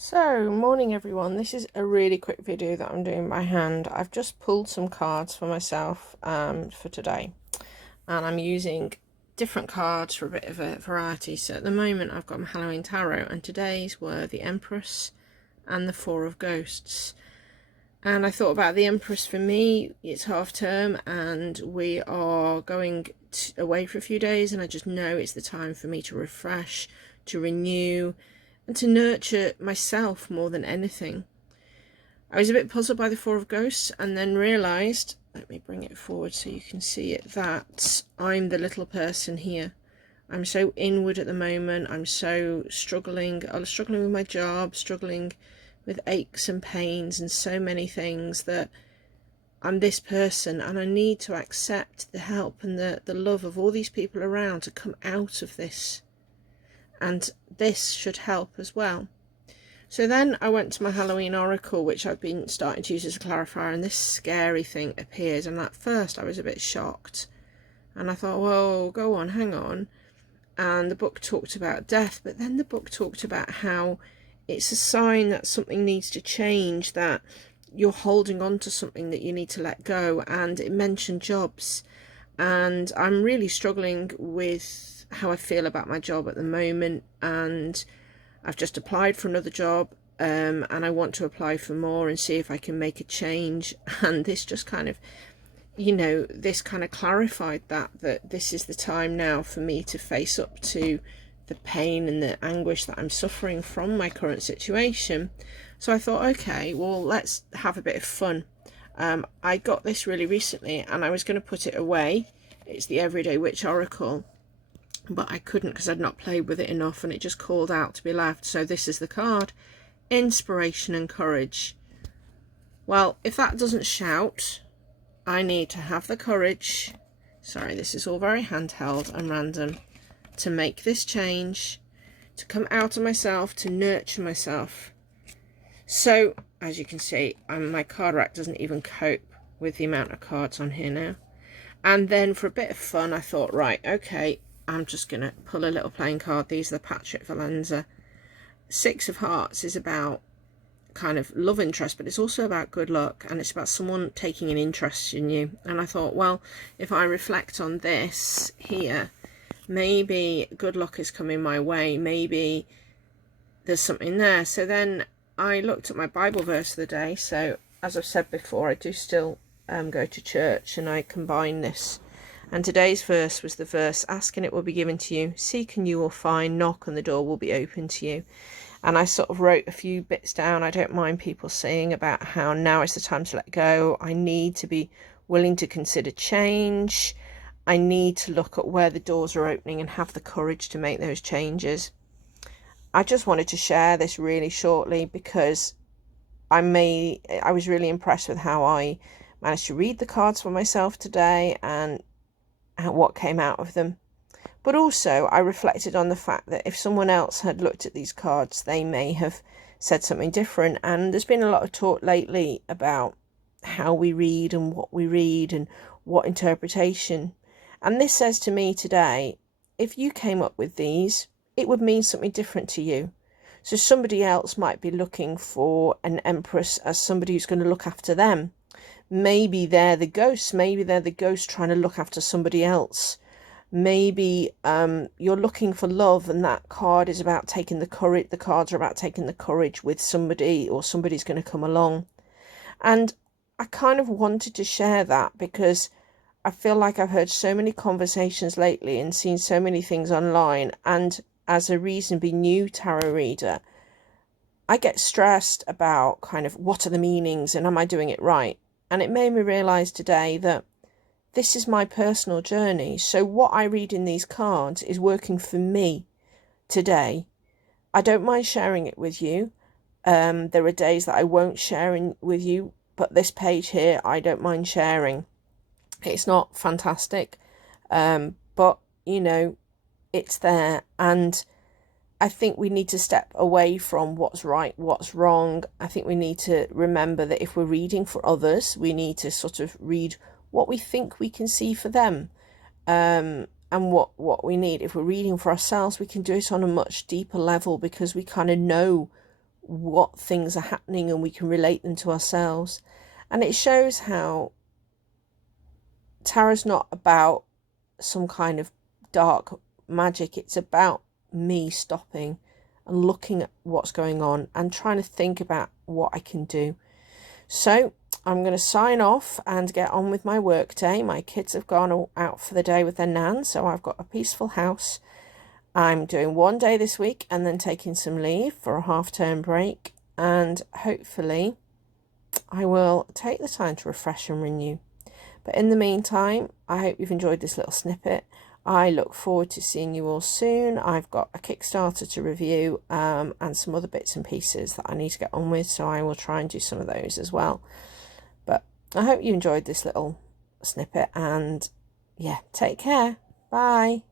So, morning everyone. This is a really quick video that I'm doing by hand. I've just pulled some cards for myself for today, and I'm using different cards for a bit of a variety. So at the moment I've got my Halloween tarot, and today's were the Empress and the Four of Ghosts. And I thought about the Empress. For me, it's half term and we are going away for a few days, and I just know it's the time for me to refresh, to renew, and to nurture myself more than anything. I was a bit puzzled by the Four of Ghosts, and then realised, let me bring it forward so you can see it, that I'm the little person here. I'm so inward at the moment. I'm so struggling. I was struggling with my job, struggling with aches and pains and so many things, that I'm this person, and I need to accept the help and the love of all these people around to come out of this. And this should help as well. So then I went to my Halloween oracle, which I've been starting to use as a clarifier, and this scary thing appears. And at first I was a bit shocked, and I thought, whoa, go on, hang on. And the book talked about death, but then the book talked about how it's a sign that something needs to change, that you're holding on to something that you need to let go. And it mentioned jobs, and I'm really struggling with how I feel about my job at the moment, and I've just applied for another job, and I want to apply for more and see if I can make a change. And this just kind of, this kind of clarified that this is the time now for me to face up to the pain and the anguish that I'm suffering from my current situation. So I thought, okay, well, let's have a bit of fun. I got this really recently and I was going to put it away. It's the Everyday Witch Oracle, but I couldn't because I'd not played with it enough, and it just called out to be left. So this is the card: inspiration and courage. Well, if that doesn't shout, I need to have the courage, sorry, this is all very handheld and random, to make this change, to come out of myself, to nurture myself. So as you can see, my card rack doesn't even cope with the amount of cards on here now. And then for a bit of fun, I thought, right, okay, I'm just going to pull a little playing card. These are the Patrick Valenza. Six of Hearts is about kind of love interest, but it's also about good luck, and it's about someone taking an interest in you. And I thought, well, if I reflect on this here, maybe good luck is coming my way. Maybe there's something there. So then I looked at my Bible verse of the day. So as I've said before, I do still go to church, and I combine this. And today's verse was the verse, ask and it will be given to you, seek and you will find, knock and the door will be open to you. And I sort of wrote a few bits down. I don't mind people saying about how now is the time to let go. I need to be willing to consider change. I need to look at where the doors are opening and have the courage to make those changes. I just wanted to share this really shortly because I was really impressed with how I managed to read the cards for myself today and what came out of them. But also I reflected on the fact that if someone else had looked at these cards, they may have said something different. And there's been a lot of talk lately about how we read and what we read and what interpretation. And this says to me today, if you came up with these, it would mean something different to you. So somebody else might be looking for an empress as somebody who's going to look after them. Maybe they're the ghosts. Maybe they're the ghosts trying to look after somebody else. Maybe you're looking for love, and that card is about taking the courage. The cards are about taking the courage with somebody, or somebody's going to come along. And I kind of wanted to share that because I feel like I've heard so many conversations lately and seen so many things online. And as a reasonably new tarot reader, I get stressed about kind of what are the meanings and am I doing it right? And it made me realise today that this is my personal journey. So what I read in these cards is working for me today. I don't mind sharing it with you. There are days that I won't share with you, but this page here, I don't mind sharing. It's not fantastic, but, it's there. And I think we need to step away from what's right, what's wrong. I think we need to remember that if we're reading for others, we need to sort of read what we think we can see for them, and what we need. If we're reading for ourselves, we can do it on a much deeper level because we kind of know what things are happening and we can relate them to ourselves. And it shows how tarot's not about some kind of dark magic. It's about me stopping and looking at what's going on and trying to think about what I can do. So I'm going to sign off and get on with my work day. My kids have gone out for the day with their nan, so I've got a peaceful house. I'm doing one day this week and then taking some leave for a half-term break, and hopefully I will take the time to refresh and renew. But in the meantime, I hope you've enjoyed this little snippet. I look forward to seeing you all soon. I've got a Kickstarter to review and some other bits and pieces that I need to get on with, so I will try and do some of those as well. But I hope you enjoyed this little snippet, and yeah, take care. Bye.